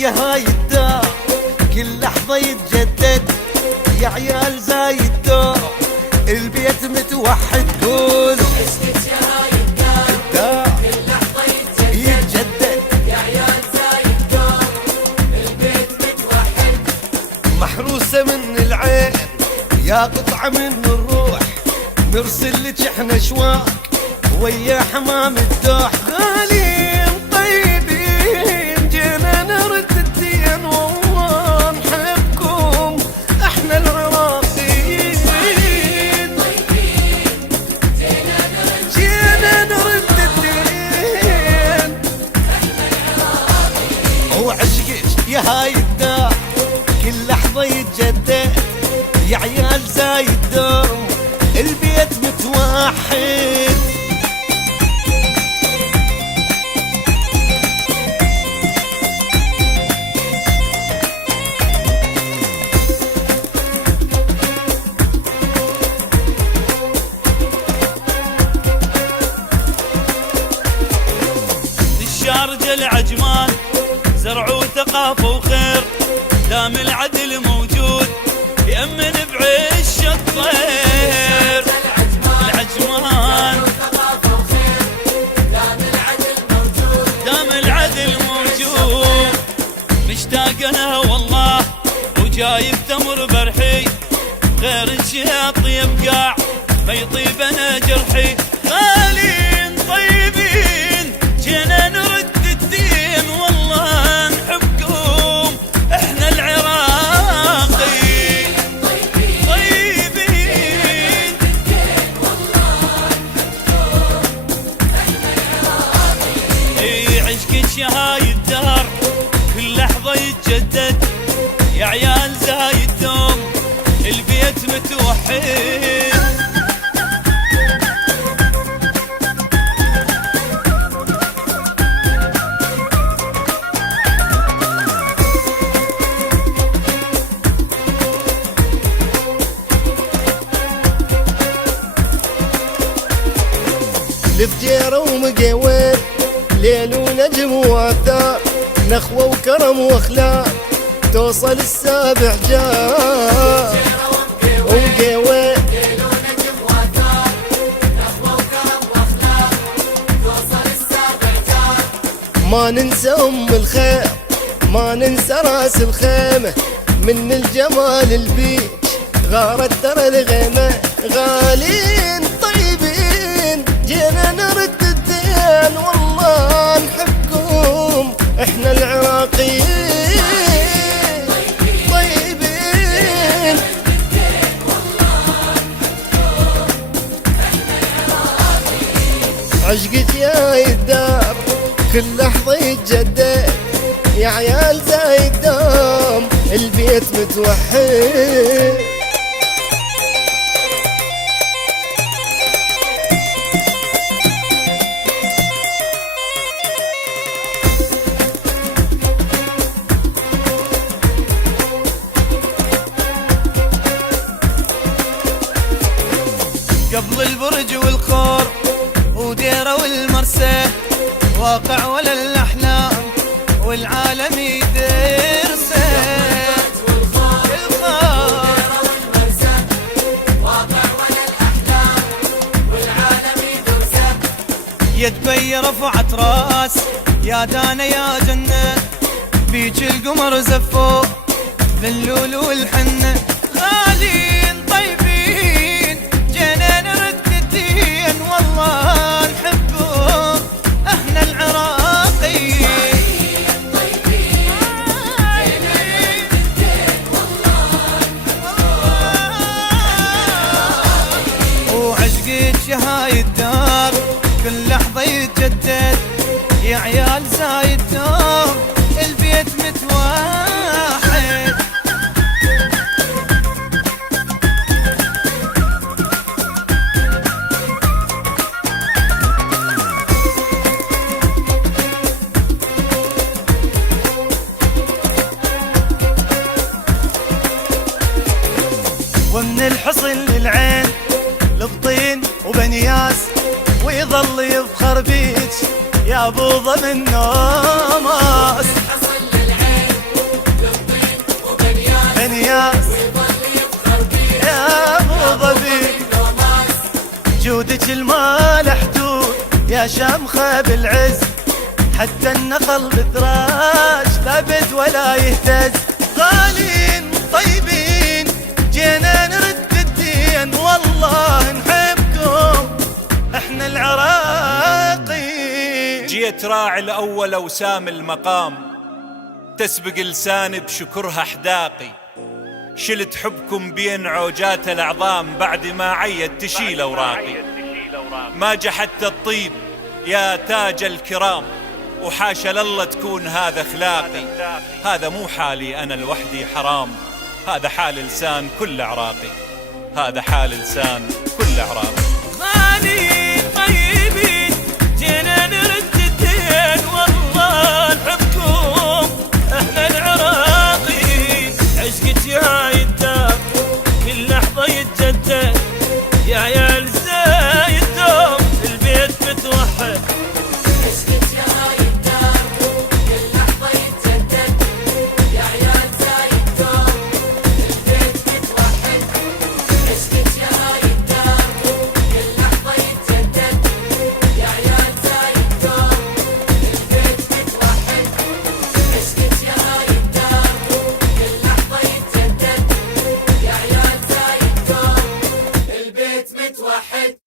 يا هاي الدار كل لحظة يتجدد، يا عيال زايد دور البيت متوحد. قولوا عشقك يا هاي الدار كل لحظة يتجدد، يا عيال زايد دور البيت متوحد. محروسة من العين يا قطعة من الروح، نرسل لك احنا شواق ويا حمام الدوح. غاليين طيبين جينا نرد الدين، والله نحبكم احنا العراقيين. جينا نرد الدين وعشقك يا هاي الدار كل لحظة يتجدد، يا عيال زايد دوم البيت متوحد. الشارجة العجمان زرعوا ثقافة وخير، دام العدل موجود يأمن بعيش الطير. العجمان دام العدل موجود، مشتاق انا والله وجايب تمر برحي، غيرك يا طيب قاع ما يطيب انا جرحي. غالين طيبين جينا نرد الدين، والله نحبكم احنا العراقيين. طيبين اي عشقك يا هاي الدار كل لحظة يتجدد، يا عيال زايد دوم البيت متوحد. لفجيرة ومقيوين ليل ونجم وآثار، نخوة وكرم واخلاق توصل السابع جار. ومقيوين ليل ونجم وآثار، نخوة وكرم واخلاق توصل السابع جار. ما ننسى أم الخير ما ننسى راس الخيمة، من الجمال البيج غارت ترى الغيمة. غالين طيبين جينا نرد الدين، والله نحبكم احنا العراقيين. طيبين عشقك يا الدار كل لحظة يتجدد، يا عيال زايد دوم البيت متوحد. قبل البرج والخور وديرة والمرسى، واقع ولا الأحلام والعالم يدرسه. يدبي رفعت راس يا دانا يا جنة، بيج القمر زفو باللول والحنة. غالين طيبين جينا نرد الدين، والله نحبهم احنا العراقيين. وعشقك يا هاي الدار كل لحظة يتجدد، يا عيال زايد دوم البيت متوحد. ومن الحصن للعين للطين وبنياس، ويظل يفخر بيك يا ابو ضمن نوماس. حصل للعين وبنياس ويظل يفخر بيك يا ابو ظبي. جودك الما له حدود يا شامخه بالعز، حتى النخل بثراش ثابت ولا يهتز. غالين طيبين جينا نرد الدين، والله نحبكم احنا العراقي. جيت راعي الأول وسام المقام، تسبق لساني بشكرها حداقي. شلت حبكم بين عوجات الأعظام، بعد ما عيت تشيل أوراقي. ما جحدت الطيب يا تاج الكرام، وحاشا لله تكون هذا اخلاقي. هذا مو حالي انا لوحدي حرام، هذا حال لسان كل عراقي، هذا حال لسان كل عراقي. غالي طيبين جينا نرد الدين، والله نحبكم احنا العراقيين. عشقك يا الدار كل لحظة يتجدد، يا عيال زايد دوم البيت متوحد. عشقك يا هاي الدار كل لحظة يتجدد، يا عيال زايد دوم البيت متوحد. عشقك يا هاي الدار كل لحظة يتجدد، يا عيال زايد دوم البيت متوحد. عشقك يا هاي الدار كل لحظة يتجدد، يا عيال زايد دوم البيت متوحد.